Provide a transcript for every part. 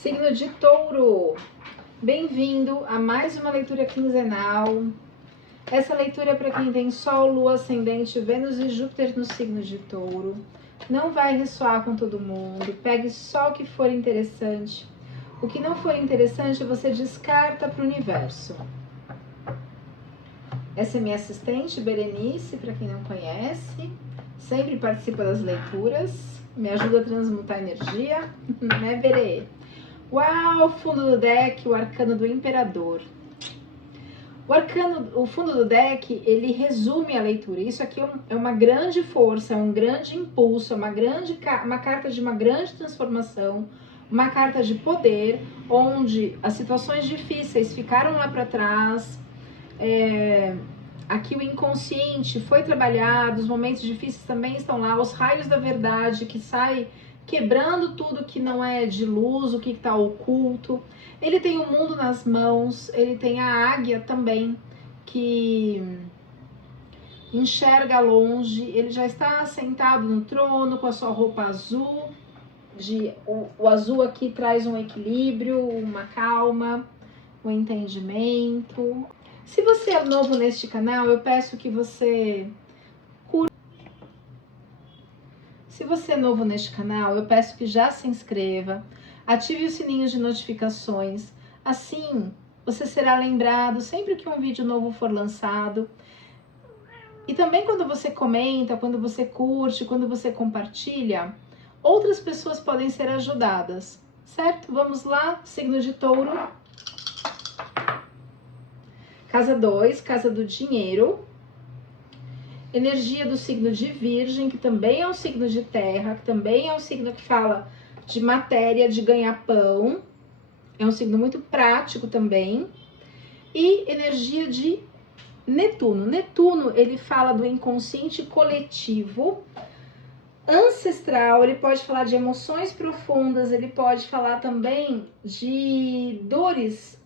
Signo de Touro, bem-vindo a mais uma leitura quinzenal. Essa leitura é para quem tem Sol, Lua, Ascendente, Vênus e Júpiter no signo de Touro. Não vai ressoar com todo mundo, pegue só o que for interessante. O que não for interessante você descarta para o universo. Essa é minha assistente, Berenice, para quem não conhece. Sempre participa das leituras, me ajuda a transmutar energia, né, Berê? Uau, fundo do deck, o arcano do imperador. O fundo do deck, ele resume a leitura. Isso aqui é uma grande força, é um grande impulso, é uma carta de uma grande transformação, uma carta de poder, onde as situações difíceis ficaram lá para trás. Aqui o inconsciente foi trabalhado, os momentos difíceis também estão lá, os raios da verdade que saem quebrando tudo que não é de luz, o que está oculto. Ele tem o mundo nas mãos, ele tem a águia também, que enxerga longe, ele já está sentado no trono com a sua roupa azul. O azul aqui traz um equilíbrio, uma calma, um entendimento. Se você é novo neste canal, eu peço que você curta. Se você é novo neste canal, eu peço que já se inscreva, ative o sininho de notificações, assim você será lembrado sempre que um vídeo novo for lançado. E também quando você comenta, quando você curte, quando você compartilha, outras pessoas podem ser ajudadas, certo? Vamos lá, signo de Touro. Casa 2, casa do dinheiro. Energia do signo de Virgem, que também é um signo de terra, que também é um signo que fala de matéria, de ganhar pão. É um signo muito prático também. E energia de Netuno. Netuno, ele fala do inconsciente coletivo, ancestral, ele pode falar de emoções profundas, ele pode falar também de dores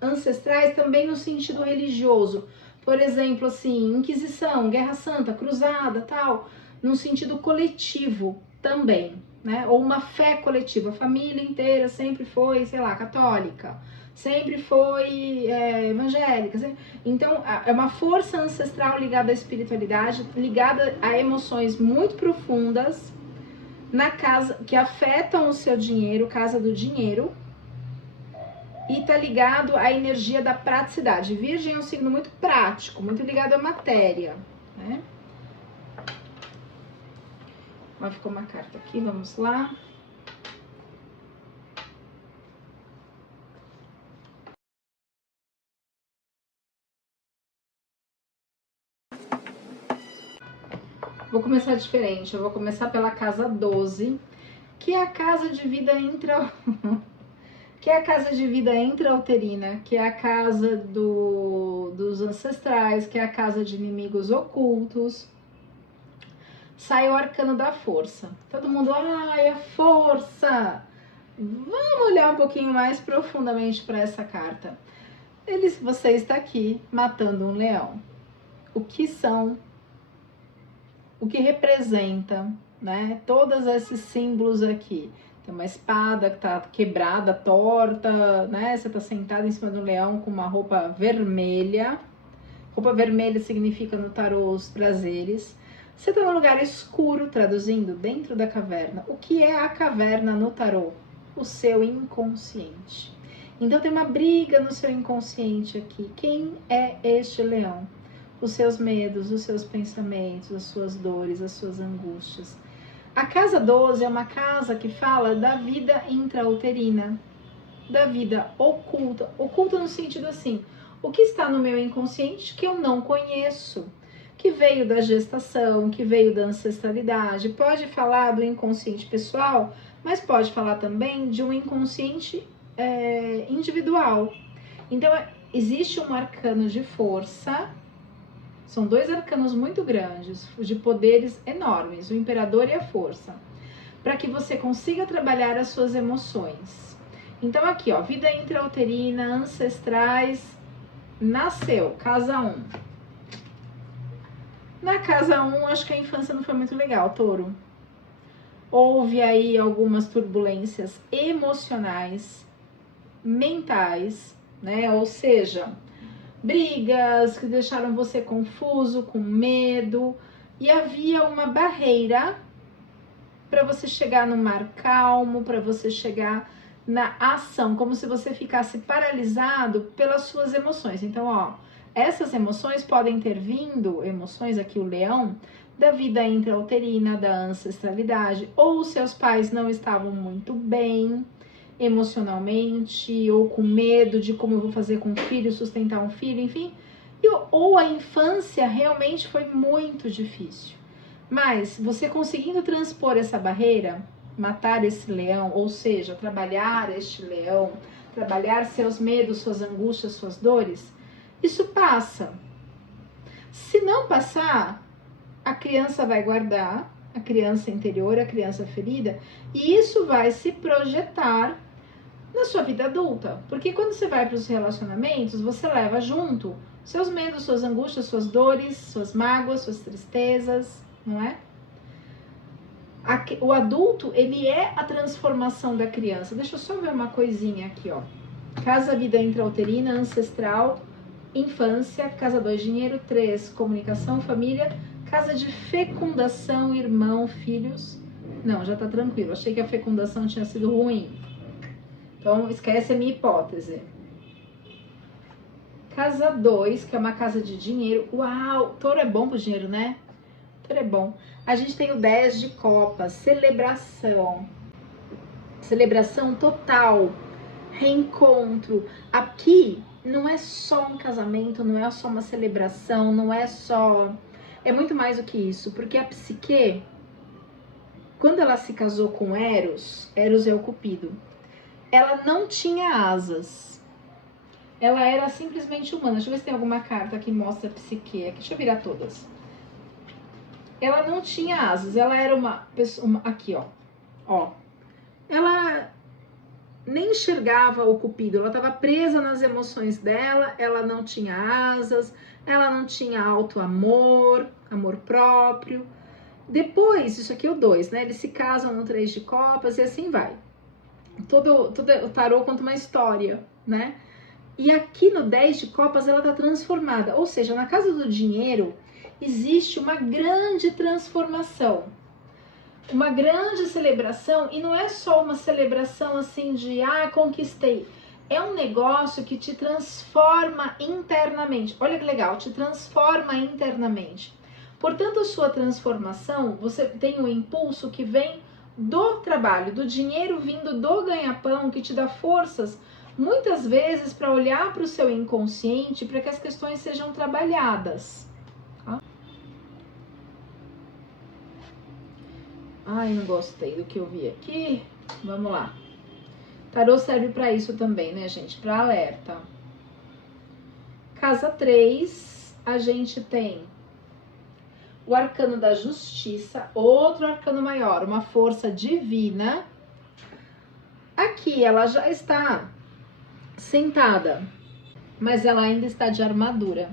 ancestrais, também no sentido religioso. Por exemplo, assim, Inquisição, Guerra Santa, Cruzada, tal, num sentido coletivo também, né? Ou uma fé coletiva. A família inteira sempre foi, sei lá, católica, sempre foi evangélica. Então, é uma força ancestral ligada à espiritualidade, ligada a emoções muito profundas, na casa que afetam o seu dinheiro, casa do dinheiro. E tá ligado à energia da praticidade. Virgem é um signo muito prático, muito ligado à matéria, né? Ó, ficou uma carta aqui, vamos lá. Vou começar diferente, eu vou começar pela casa 12, que é a casa de vida que é a casa de vida intrauterina, que é a casa dos ancestrais, que é a casa de inimigos ocultos. Sai o arcano da força. Todo mundo, ai, a força! Vamos olhar um pouquinho mais profundamente para essa carta. Você está aqui matando um leão. O que são? O que representa, né? Todos esses símbolos aqui. Tem uma espada que tá quebrada, torta, né? Você tá sentado em cima de um leão com uma roupa vermelha. Roupa vermelha significa no tarô os prazeres. Você tá num lugar escuro, traduzindo, dentro da caverna. O que é a caverna no tarô? O seu inconsciente. Então tem uma briga no seu inconsciente aqui. Quem é este leão? Os seus medos, os seus pensamentos, as suas dores, as suas angústias. A casa 12 é uma casa que fala da vida intrauterina, da vida oculta. Oculta no sentido assim, o que está no meu inconsciente que eu não conheço, que veio da gestação, que veio da ancestralidade. Pode falar do inconsciente pessoal, mas pode falar também de um inconsciente individual. Então, existe um arcano de força. São dois arcanos muito grandes, de poderes enormes, o imperador e a força, para que você consiga trabalhar as suas emoções. Então aqui, ó, vida intrauterina, ancestrais, nasceu, casa 1. Na casa 1, acho que a infância não foi muito legal, Touro. houve aí algumas turbulências emocionais, mentais, né? Ou seja, brigas que deixaram você confuso, com medo, e havia uma barreira para você chegar no mar calmo, para você chegar na ação, como se você ficasse paralisado pelas suas emoções. Então, ó, essas emoções podem ter vindo, emoções aqui o leão, da vida intrauterina, da ancestralidade, ou seus pais não estavam muito bem emocionalmente, ou com medo de como eu vou fazer com um filho, sustentar um filho, enfim. Ou a infância realmente foi muito difícil. Mas você conseguindo transpor essa barreira, matar esse leão, ou seja, trabalhar este leão, trabalhar seus medos, suas angústias, suas dores, isso passa. Se não passar, a criança vai guardar, a criança interior, a criança ferida, e isso vai se projetar na sua vida adulta. Porque quando você vai para os relacionamentos, você leva junto seus medos, suas angústias, suas dores, suas mágoas, suas tristezas, não é? O adulto, ele é a transformação da criança. Deixa eu só ver uma coisinha aqui, ó. Casa, vida intrauterina, ancestral, infância. Casa 2, dinheiro. 3, comunicação, família. Casa de fecundação, irmão, filhos. Não, já tá tranquilo. Achei que a fecundação tinha sido ruim. Então, esquece a minha hipótese. Casa 2, que é uma casa de dinheiro. Uau, touro é bom pro dinheiro, né? Touro é bom. A gente tem o 10 de copas, celebração. Celebração total, reencontro. Aqui não é só um casamento, não é só uma celebração, não é só... É muito mais do que isso, porque a psique, quando ela se casou com Eros, Eros é o Cupido, ela não tinha asas. Ela era simplesmente humana. Deixa eu ver se tem alguma carta que mostra a psique aqui. Deixa eu virar todas. Ela não tinha asas. Ela era uma pessoa... Aqui, ó. Ó. Ela nem enxergava o Cupido. Ela estava presa nas emoções dela. Ela não tinha asas. Ela não tinha auto-amor, amor próprio. Depois, isso aqui é o 2, né? Eles se casam no 3 de copas e assim vai. Todo o tarô conta uma história, né? E aqui no 10 de copas ela está transformada, ou seja, na casa do dinheiro existe uma grande transformação, uma grande celebração, e não é só uma celebração assim de conquistei, é um negócio que te transforma internamente. Olha que legal, te transforma internamente. Portanto, a sua transformação, você tem um impulso que vem do trabalho, do dinheiro vindo do ganha-pão, que te dá forças muitas vezes para olhar para o seu inconsciente, para que as questões sejam trabalhadas. Tá? Ai, não gostei do que eu vi aqui. Vamos lá. Tarô serve para isso também, né, gente? Para alerta. Casa 3, a gente tem o arcano da justiça, outro arcano maior, uma força divina. Aqui ela já está sentada, mas ela ainda está de armadura.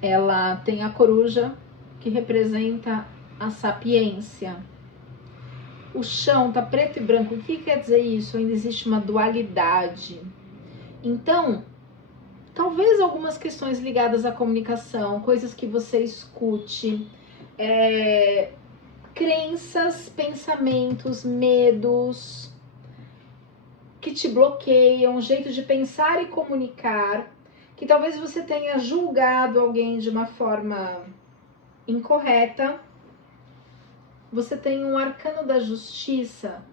Ela tem a coruja, que representa a sapiência. O chão tá preto e branco. O que quer dizer isso? Ainda existe uma dualidade. Então, talvez algumas questões ligadas à comunicação, coisas que você escute, crenças, pensamentos, medos que te bloqueiam, jeito de pensar e comunicar, que talvez você tenha julgado alguém de uma forma incorreta. Você tem um arcano da justiça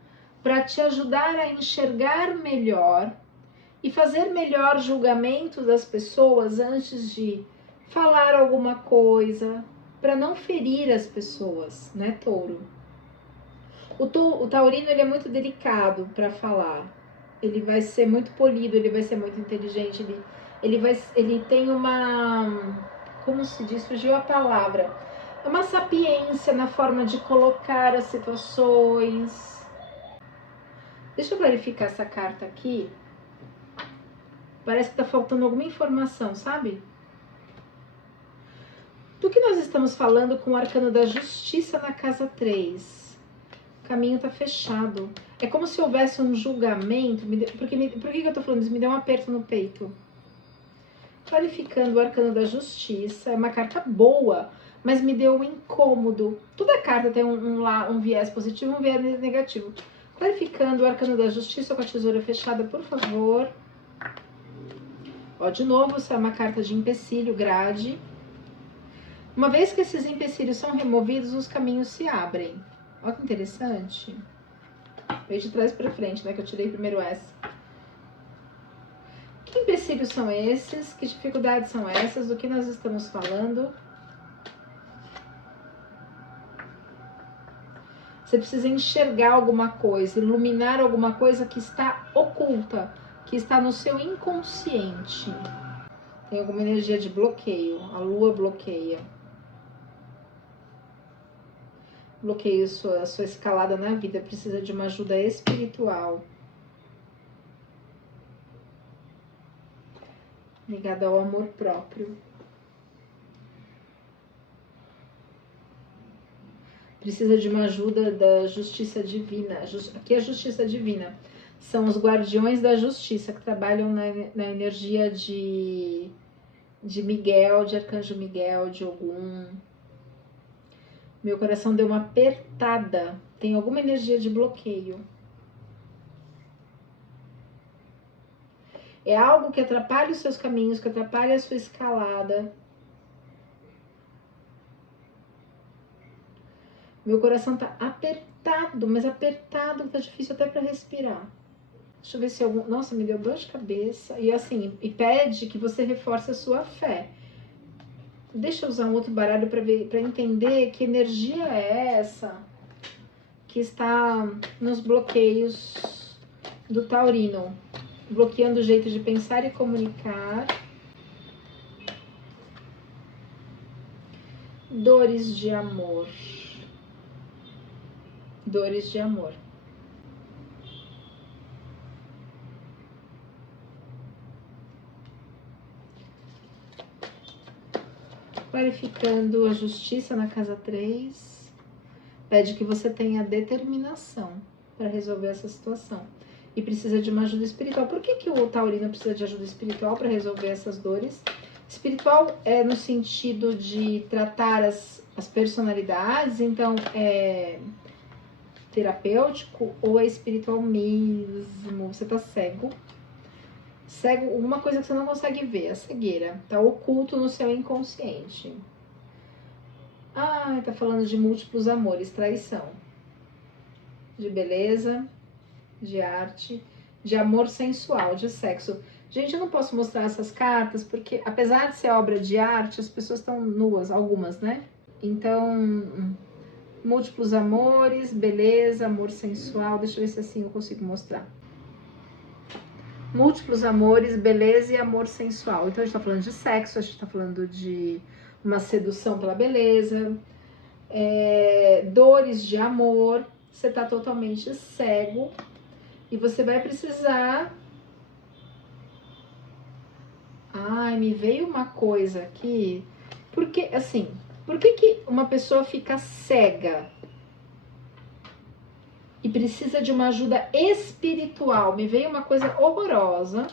para te ajudar a enxergar melhor e fazer melhor julgamento das pessoas antes de falar alguma coisa, para não ferir as pessoas, né, touro? O taurino, ele é muito delicado para falar. Ele vai ser muito polido, ele vai ser muito inteligente, ele tem uma, como se diz, fugiu a palavra, uma sapiência na forma de colocar as situações. Deixa eu verificar essa carta aqui. Parece que tá faltando alguma informação, sabe? Do que nós estamos falando com o arcano da justiça na casa 3? caminho tá fechado. É como se houvesse um julgamento. Por que eu tô falando isso? Me deu um aperto no peito. Clarificando o arcano da justiça. É uma carta boa, mas me deu um incômodo. Toda carta tem um viés positivo e um viés negativo. Clarificando o arcano da justiça com a tesoura fechada, por favor. Ó, de novo, isso é uma carta de empecilho, grade. Uma vez que esses empecilhos são removidos, os caminhos se abrem. Olha que interessante. Veio de trás para frente, né? Que eu tirei primeiro essa. Que empecilhos são esses? Que dificuldades são essas? Do que nós estamos falando? Você precisa enxergar alguma coisa, iluminar alguma coisa que está oculta, que está no seu inconsciente. Tem alguma energia de bloqueio. A lua bloqueia. Bloqueia a sua escalada na vida. Precisa de uma ajuda espiritual. Ligada ao amor próprio. Precisa de uma ajuda da justiça divina. Aqui é a justiça divina. São os guardiões da justiça que trabalham na energia de Miguel, de Arcanjo Miguel, de Ogum. Meu coração deu uma apertada. Tem alguma energia de bloqueio. É algo que atrapalha os seus caminhos, que atrapalha a sua escalada. Meu coração tá apertado, mas apertado, tá difícil até para respirar. Deixa eu ver se algum... Nossa, me deu dor de cabeça. E assim, e pede que você reforce a sua fé. Deixa eu usar um outro baralho para entender que energia é essa que está nos bloqueios do taurino. Bloqueando o jeito de pensar e comunicar. Dores de amor. Dores de amor. Clarificando a justiça na casa 3. Pede que você tenha determinação para resolver essa situação. E precisa de uma ajuda espiritual. Por que o taurino precisa de ajuda espiritual para resolver essas dores? Espiritual é no sentido de tratar as personalidades, então é terapêutico ou é espiritual mesmo? Você tá cego. Cego, uma coisa que você não consegue ver, a cegueira. Tá oculto no seu inconsciente. Ah, tá falando de múltiplos amores, traição. De beleza, de arte, de amor sensual, de sexo. Gente, eu não posso mostrar essas cartas porque, apesar de ser obra de arte, as pessoas estão nuas, algumas, né? Então, múltiplos amores, beleza, amor sensual. Deixa eu ver se assim eu consigo mostrar. Múltiplos amores, beleza e amor sensual. Então a gente tá falando de sexo, a gente tá falando de uma sedução pela beleza, dores de amor. Você tá totalmente cego e você vai precisar... Ai, me veio uma coisa aqui. Porque, assim, por que uma pessoa fica cega e precisa de uma ajuda espiritual? Me veio uma coisa horrorosa,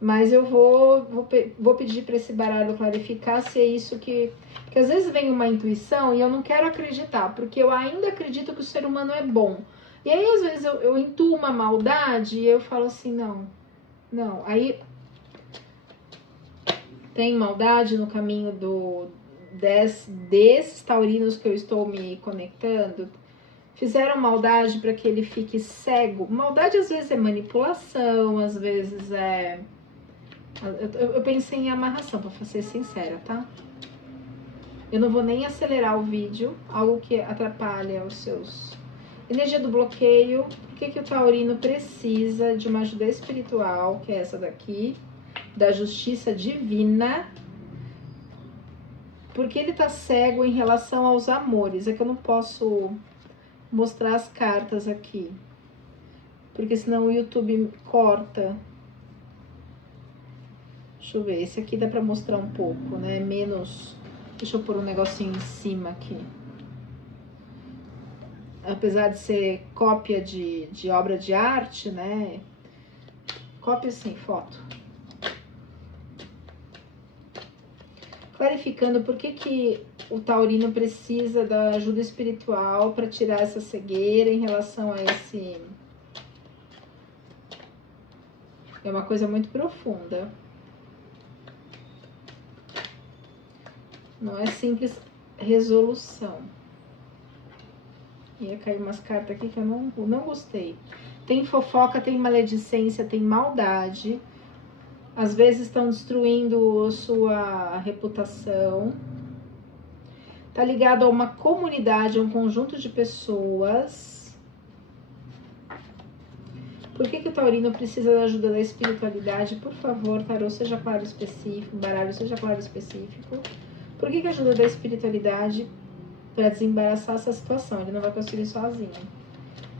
mas eu vou pedir para esse baralho clarificar se é isso que... Porque às vezes vem uma intuição e eu não quero acreditar, porque eu ainda acredito que o ser humano é bom. E aí às vezes eu intuo uma maldade e eu falo assim, não. Aí tem maldade no caminho desses taurinos que eu estou me conectando. Fizeram maldade para que ele fique cego. Maldade às vezes é manipulação, às vezes é... Eu pensei em amarração, para ser sincera, tá? Eu não vou nem acelerar o vídeo, algo que atrapalha os seus... Energia do bloqueio. Por que o taurino precisa de uma ajuda espiritual, que é essa daqui, da justiça divina? Porque ele tá cego em relação aos amores. É que eu não posso mostrar as cartas aqui, porque senão o YouTube corta. Deixa eu ver, esse aqui dá pra mostrar um pouco, né? Menos... Deixa eu pôr um negocinho em cima aqui. apesar de ser cópia de obra de arte, né? Cópia sim, foto. Clarificando por que o taurino precisa da ajuda espiritual para tirar essa cegueira em relação a esse... É uma coisa muito profunda. Não é simples resolução. Ia cair umas cartas aqui que eu não gostei. Tem fofoca, tem maledicência, tem maldade. Às vezes estão destruindo sua reputação. Tá ligado a uma comunidade, a um conjunto de pessoas. Por que o taurino precisa da ajuda da espiritualidade? Por favor, tarô, seja claro e específico. Baralho, seja claro e específico. Por que a ajuda da espiritualidade para desembaraçar essa situação? Ele não vai conseguir sozinho.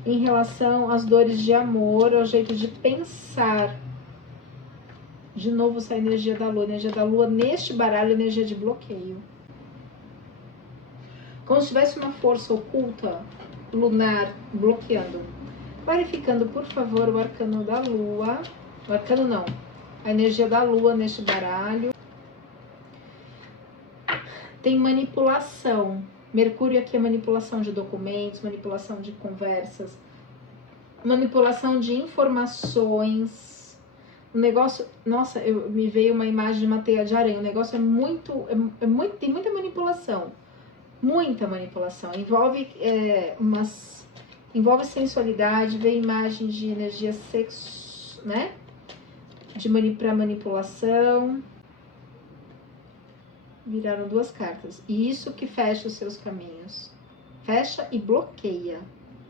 Em relação às dores de amor, ao jeito de pensar. De novo, essa energia da lua. A energia da lua neste baralho, energia de bloqueio. Como se tivesse uma força oculta, lunar, bloqueando. Clarificando, por favor, o arcano da lua. O arcano não. A energia da lua neste baralho. Tem manipulação. Mercúrio aqui é manipulação de documentos, manipulação de conversas, manipulação de informações. O negócio... Nossa, me veio uma imagem de uma teia de aranha. O negócio é muito... tem muita manipulação. Muita manipulação. Envolve envolve sensualidade, vem imagem de energia sexo, né? Pra manipulação. Viraram duas cartas. E isso que fecha os seus caminhos. Fecha e bloqueia.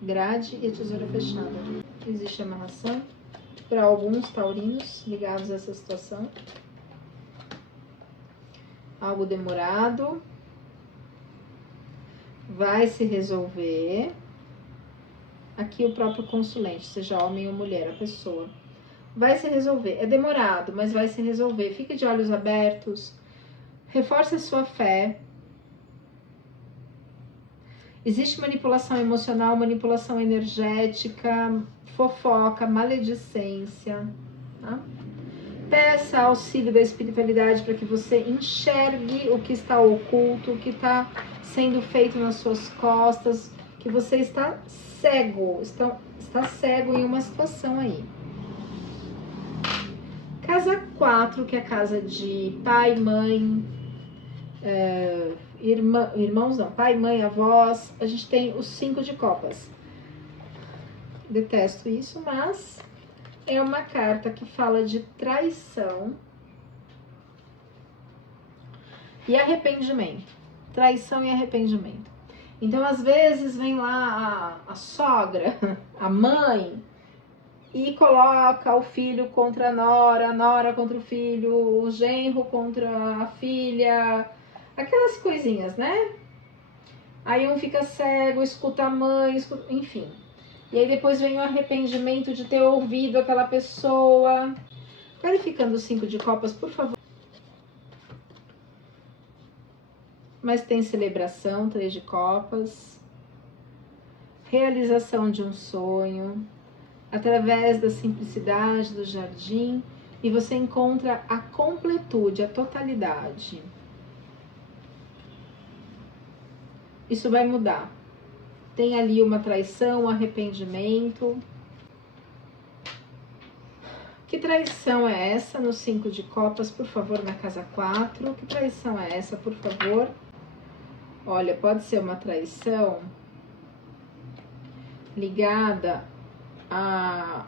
Grade e a tesoura fechada. Existe amarração para alguns taurinos ligados a essa situação. Algo demorado. Vai se resolver. Aqui o próprio consulente, seja homem ou mulher, a pessoa. Vai se resolver. É demorado, mas vai se resolver. Fique de olhos abertos. Reforce a sua fé. Existe manipulação emocional, manipulação energética, fofoca, maledicência. Tá? Peça auxílio da espiritualidade para que você enxergue o que está oculto, o que está sendo feito nas suas costas, que você está cego, está cego em uma situação aí. Casa 4, que é a casa de pai, mãe, irmãos não, pai, mãe, avós. A gente tem os 5 de copas. Detesto isso, mas é uma carta que fala de traição e arrependimento. Traição e arrependimento. Então, às vezes, vem lá a sogra, a mãe, e coloca o filho contra a nora contra o filho, o genro contra a filha, aquelas coisinhas, né? Aí um fica cego, escuta a mãe, enfim. E aí depois vem o arrependimento de ter ouvido aquela pessoa. Clarificando os 5 de copas, por favor. Mas tem celebração, 3 de copas. Realização de um sonho. Através da simplicidade do jardim. E você encontra a completude, a totalidade. Isso vai mudar. Tem ali uma traição, um arrependimento. Que traição é essa no 5 de copas, por favor, na casa 4? Que traição é essa, por favor? Olha, pode ser uma traição ligada a...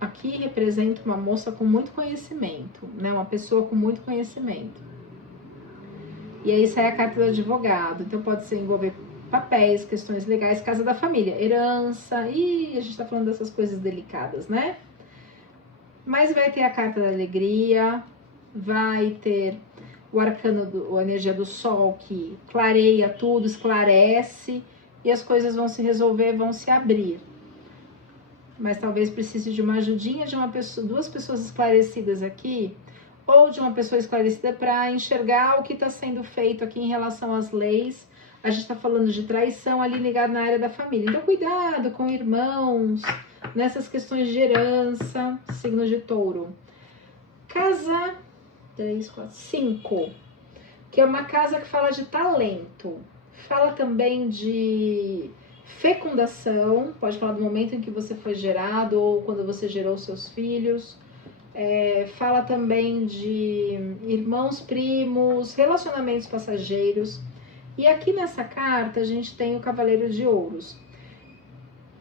Aqui representa uma moça com muito conhecimento, né? Uma pessoa com muito conhecimento. E aí sai a carta do advogado. Então pode ser envolver papéis, questões legais, casa da família, herança. E a gente tá falando dessas coisas delicadas, né? Mas vai ter a carta da alegria, vai ter o arcano, a energia do sol que clareia tudo, esclarece e as coisas vão se resolver, vão se abrir. Mas talvez precise de uma ajudinha de uma pessoa, 2 pessoas esclarecidas aqui, ou de uma pessoa esclarecida para enxergar o que está sendo feito aqui em relação às leis, A gente tá falando de traição ali ligado na área da família. Então, cuidado com irmãos, nessas questões de herança, signo de touro. Casa 3, 4, 5, que é uma casa que fala de talento. Fala também de fecundação, pode falar do momento em que você foi gerado ou quando você gerou seus filhos. Fala também de irmãos, primos, relacionamentos passageiros. E aqui nessa carta a gente tem o Cavaleiro de Ouros.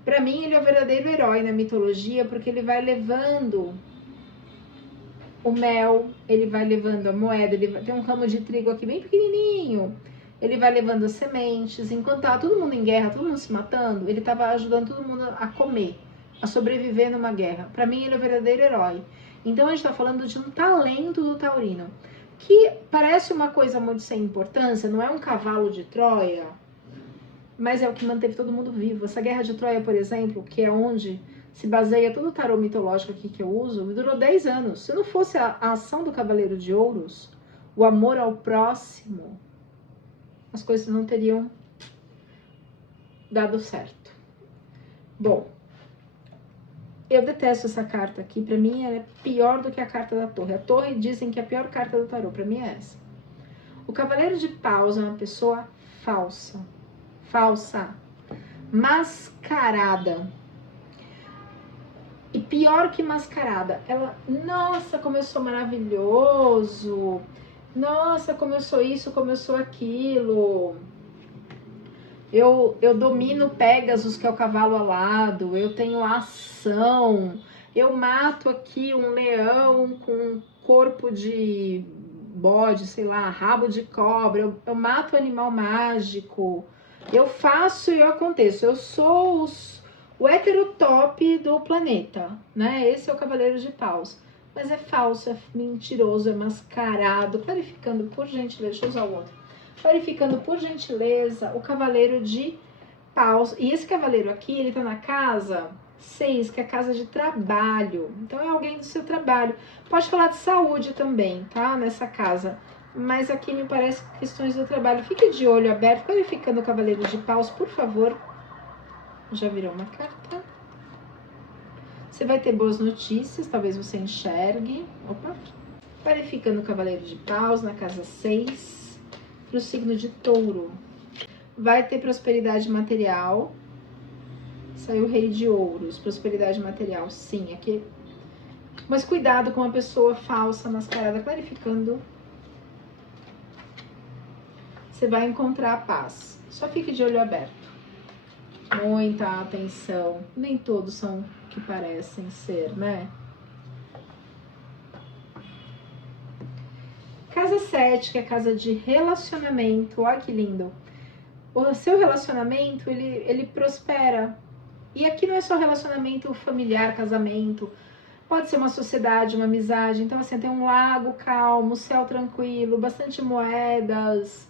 Para mim ele é o verdadeiro herói na mitologia, porque ele vai levando o mel, ele vai levando a moeda, tem um ramo de trigo aqui bem pequenininho, ele vai levando as sementes. Enquanto tava todo mundo em guerra, todo mundo se matando, ele estava ajudando todo mundo a comer, a sobreviver numa guerra. Para mim ele é o verdadeiro herói. Então a gente está falando de um talento do taurino, que parece uma coisa muito sem importância, não é um cavalo de Troia, mas é o que manteve todo mundo vivo. Essa guerra de Troia, por exemplo, que é onde se baseia todo o tarô mitológico aqui que eu uso, durou 10 anos. Se não fosse a ação do Cavaleiro de Ouros, o amor ao próximo, as coisas não teriam dado certo. Bom, eu detesto essa carta aqui. Pra mim ela é pior do que a carta da Torre. A Torre dizem que é a pior carta do tarô. Pra mim é essa. O Cavaleiro de Paus é uma pessoa falsa. Falsa. Mascarada. E pior que mascarada, ela, nossa, como eu sou maravilhoso, nossa, como eu sou isso, como eu sou aquilo, eu domino Pegasus, que é o cavalo alado, eu tenho ação, eu mato aqui um leão com corpo de bode, sei lá, rabo de cobra, eu mato animal mágico, eu faço e eu aconteço, eu sou o hétero top do planeta, né? Esse é o Cavaleiro de Paus. Mas é falso, é mentiroso, é mascarado. Clarificando, por gentileza, deixa eu usar o outro. Clarificando, por gentileza, o Cavaleiro de Paus. E esse cavaleiro aqui, ele tá na casa 6, que é a casa de trabalho. Então é alguém do seu trabalho. Pode falar de saúde também, tá? Nessa casa. Mas aqui me parece questões do trabalho. Fique de olho aberto, clarificando o Cavaleiro de Paus, por favor. Já virou uma carta. Você vai ter boas notícias, talvez você enxergue. Opa! Clarificando o Cavaleiro de Paus na casa 6, para o signo de Touro. Vai ter prosperidade material. Saiu o Rei de Ouros. Prosperidade material, sim, aqui. Mas cuidado com a pessoa falsa, mascarada. Clarificando. Você vai encontrar a paz. Só fique de olho aberto. Muita atenção. Nem todos são o que parecem ser, né? Casa 7, que é casa de relacionamento. Olha que lindo. O seu relacionamento, ele prospera. E aqui não é só relacionamento familiar, casamento. Pode ser uma sociedade, uma amizade. Então, assim, tem um lago calmo, céu tranquilo, bastante moedas,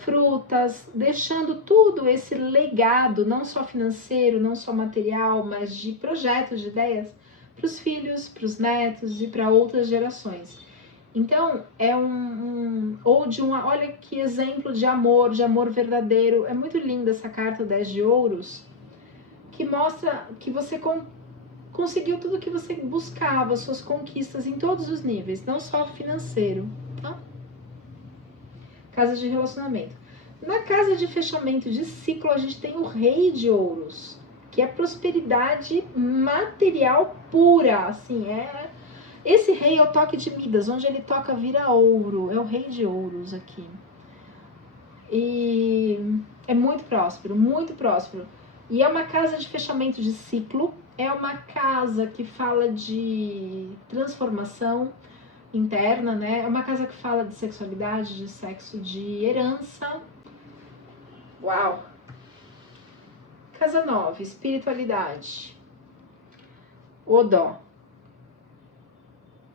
frutas, deixando tudo esse legado, não só financeiro, não só material, mas de projetos, de ideias, para os filhos, para os netos e para outras gerações. Então, é olha que exemplo de amor verdadeiro. É muito linda essa carta 10 de ouros, que mostra que você conseguiu tudo que você buscava, suas conquistas em todos os níveis, não só financeiro, tá? Casa de relacionamento. Na casa de fechamento de ciclo, a gente tem o Rei de Ouros, que é prosperidade material pura, assim, esse rei é o toque de Midas, onde ele toca vira ouro, é o Rei de Ouros aqui. E é muito próspero, muito próspero. E é uma casa de fechamento de ciclo, é uma casa que fala de transformação interna, né? É uma casa que fala de sexualidade, de sexo, de herança. Uau! Casa 9, espiritualidade. Odó.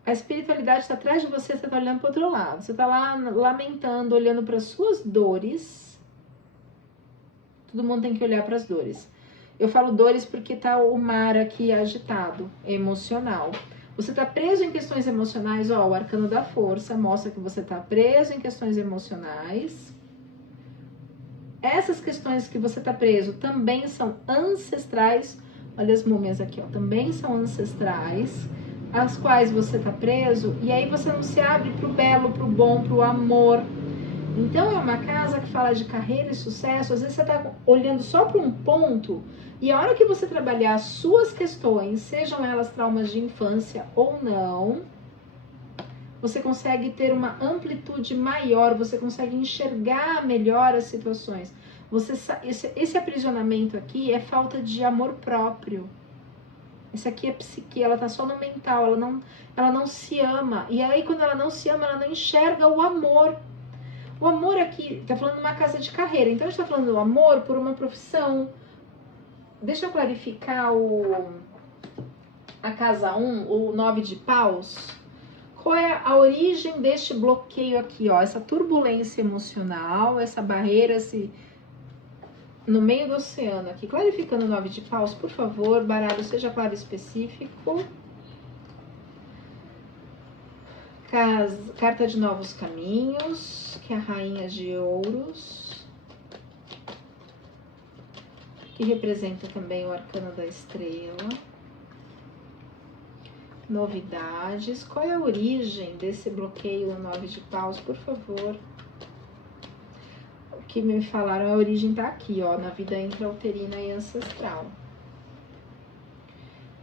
A espiritualidade está atrás de você, você está olhando para o outro lado. Você está lá lamentando, olhando para as suas dores. Todo mundo tem que olhar para as dores. Eu falo dores porque tá o mar aqui agitado, emocional. Você está preso em questões emocionais, ó, o arcano da força mostra que você está preso em questões emocionais. essas questões que você está preso também são ancestrais. Olha as múmias aqui, ó, também são ancestrais, as quais você está preso, e aí você não se abre para o belo, para o bom, para o amor. Então é uma casa que fala de carreira e sucesso. Às vezes você está olhando só para um ponto, e a hora que você trabalhar as suas questões, sejam elas traumas de infância ou não, você consegue ter uma amplitude maior, você consegue enxergar melhor as situações. Esse aprisionamento aqui é falta de amor próprio. Esse aqui é psique, ela tá só no mental, ela não se ama. E aí quando ela não se ama, ela não enxerga o amor. O amor aqui, tá falando de uma casa de carreira, então a gente tá falando do amor por uma profissão. Deixa eu clarificar a casa 1, o 9 de paus. Qual é a origem deste bloqueio aqui, ó? Essa turbulência emocional, essa barreira, no meio do oceano aqui. Clarificando o 9 de paus, por favor, baralho, seja claro e específico. Carta de novos caminhos, que é a rainha de ouros, que representa também o arcano da estrela. Novidades. Qual é a origem desse bloqueio no 9 de paus, por favor? O que me falaram, a origem tá aqui, ó, na vida intrauterina e ancestral.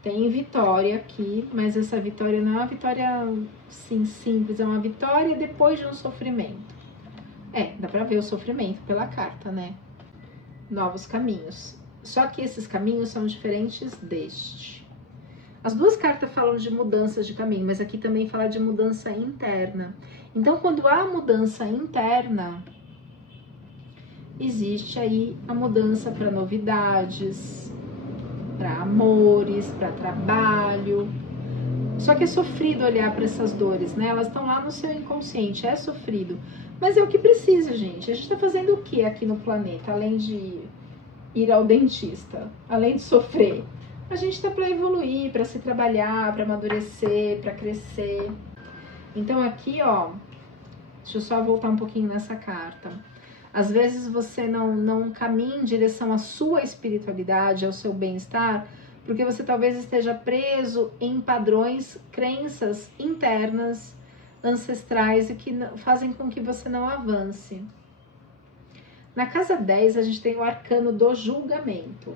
Tem vitória aqui, mas essa vitória não é uma vitória sim, simples, é uma vitória depois de um sofrimento. Dá pra ver o sofrimento pela carta, né? Novos caminhos. Só que esses caminhos são diferentes deste. As duas cartas falam de mudanças de caminho, mas aqui também fala de mudança interna. Então, quando há mudança interna, existe aí a mudança para novidades, para amores, para trabalho. Só que é sofrido olhar para essas dores, né? Elas estão lá no seu inconsciente, é sofrido. Mas é o que precisa, gente. A gente está fazendo o que aqui no planeta, além de ir ao dentista, além de sofrer? A gente está para evoluir, para se trabalhar, para amadurecer, para crescer. Então aqui, ó, deixa eu só voltar um pouquinho nessa carta. Às vezes você não caminha em direção à sua espiritualidade, ao seu bem-estar, porque você talvez esteja preso em padrões, crenças internas, ancestrais, e que fazem com que você não avance. Na casa 10, a gente tem o arcano do julgamento.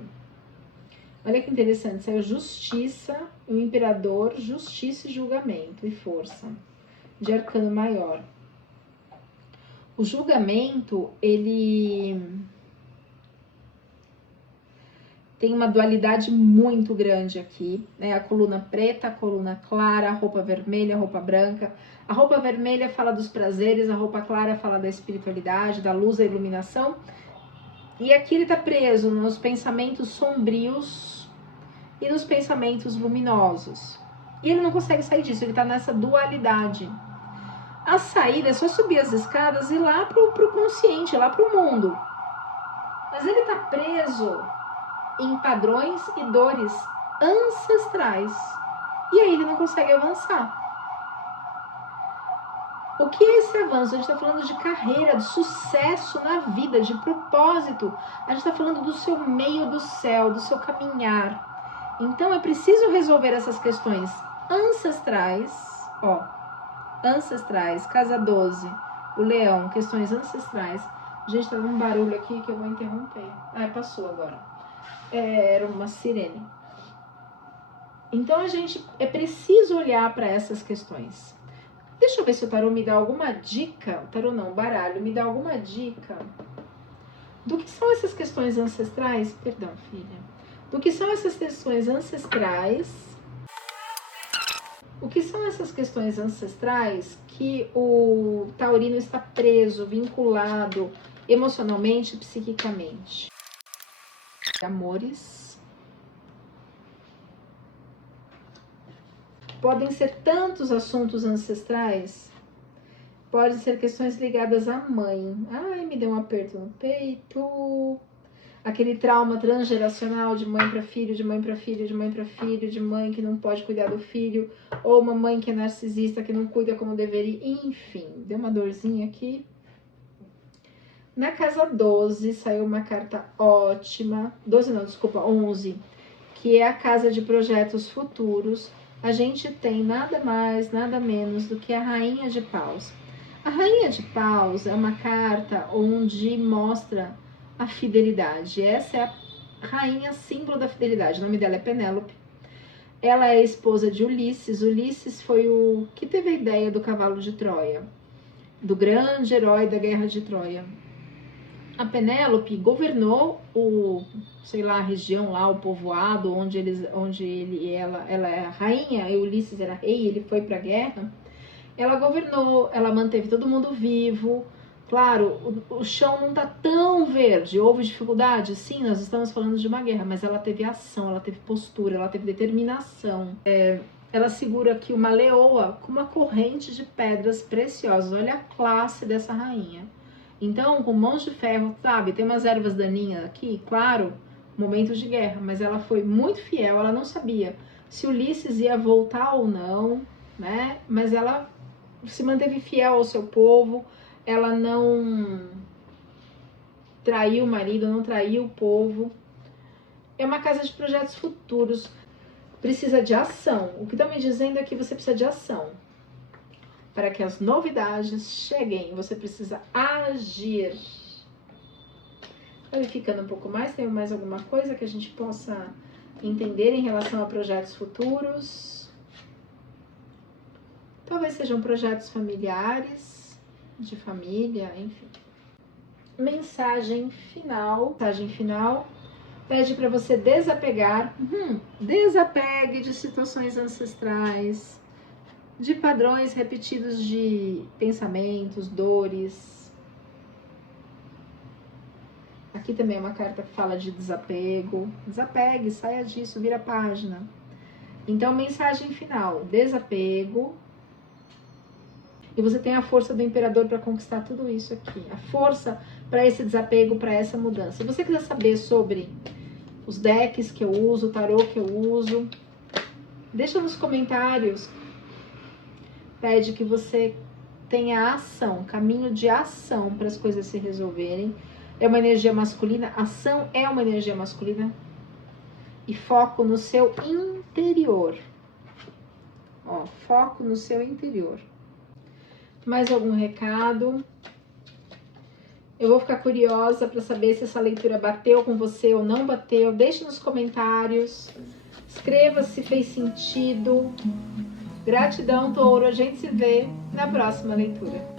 Olha que interessante, saiu justiça, o imperador, justiça e julgamento e força, de arcano maior. O julgamento, ele tem uma dualidade muito grande aqui, né? A coluna preta, a coluna clara, a roupa vermelha, a roupa branca. A roupa vermelha fala dos prazeres, a roupa clara fala da espiritualidade, da luz, da iluminação. E aqui ele tá preso nos pensamentos sombrios e nos pensamentos luminosos. E ele não consegue sair disso, ele tá nessa dualidade. A saída é só subir as escadas e ir lá pro consciente, lá pro mundo. Mas ele tá preso em padrões e dores ancestrais. E aí ele não consegue avançar. O que é esse avanço? A gente está falando de carreira, de sucesso na vida, de propósito. A gente está falando do seu meio do céu, do seu caminhar. Então é preciso resolver essas questões ancestrais, ó, ancestrais, casa 12, o leão, questões ancestrais. Gente, tá dando um barulho aqui que eu vou interromper. Passou agora. Era uma sirene. Então a gente é preciso olhar para essas questões. Deixa eu ver se o tarô me dá alguma dica. O tarô não, o baralho me dá alguma dica do que são essas questões ancestrais. Perdão, filha. Do que são essas questões ancestrais. O que são essas questões ancestrais que o taurino está preso, vinculado emocionalmente e psiquicamente? Amores. Podem ser tantos assuntos ancestrais. Podem ser questões ligadas à mãe. Ai, me deu um aperto no peito. Aquele trauma transgeracional de mãe para filho, de mãe para filho, de mãe para filho, de mãe que não pode cuidar do filho, ou uma mãe que é narcisista, que não cuida como deveria. Enfim, deu uma dorzinha aqui. Na casa 12 saiu uma carta ótima, 12 não, desculpa, 11, que é a casa de projetos futuros. A gente tem nada mais, nada menos do que a Rainha de Paus. A Rainha de Paus é uma carta onde mostra a fidelidade. Essa é a rainha símbolo da fidelidade. O nome dela é Penélope. Ela é esposa de Ulisses. Ulisses foi o que teve a ideia do cavalo de Troia, do grande herói da guerra de Troia. A Penélope governou a região lá, o povoado onde ela é a rainha, e Ulisses era rei, ele foi para a guerra. Ela governou, ela manteve todo mundo vivo. Claro, o chão não está tão verde, houve dificuldade, sim, nós estamos falando de uma guerra, mas ela teve ação, ela teve postura, ela teve determinação. Ela segura aqui uma leoa com uma corrente de pedras preciosas. Olha a classe dessa rainha. Então, com mãos de ferro, sabe, tem umas ervas daninhas aqui, claro, momentos de guerra, mas ela foi muito fiel, ela não sabia se Ulisses ia voltar ou não, né? Mas ela se manteve fiel ao seu povo, ela não traiu o marido, não traiu o povo. É uma casa de projetos futuros, precisa de ação. O que estão me dizendo é que você precisa de ação. Para que as novidades cheguem, você precisa agir. Verificando um pouco mais, tem mais alguma coisa que a gente possa entender em relação a projetos futuros? Talvez sejam projetos familiares, de família, enfim. Mensagem final. Mensagem final pede para você desapegar. Desapegue de situações ancestrais, de padrões repetidos de pensamentos, dores. Aqui também é uma carta que fala de desapego. Desapegue, saia disso, vira a página. Então, mensagem final: desapego. E você tem a força do imperador para conquistar tudo isso aqui. A força para esse desapego, para essa mudança. Se você quiser saber sobre os decks que eu uso, o tarô que eu uso, deixa nos comentários. Pede que você tenha ação, caminho de ação para as coisas se resolverem. É uma energia masculina, ação é uma energia masculina. E foco no seu interior. Ó, foco no seu interior. Mais algum recado? Eu vou ficar curiosa para saber se essa leitura bateu com você ou não bateu. Deixe nos comentários. Escreva se fez sentido. Gratidão, Touro. A gente se vê na próxima leitura.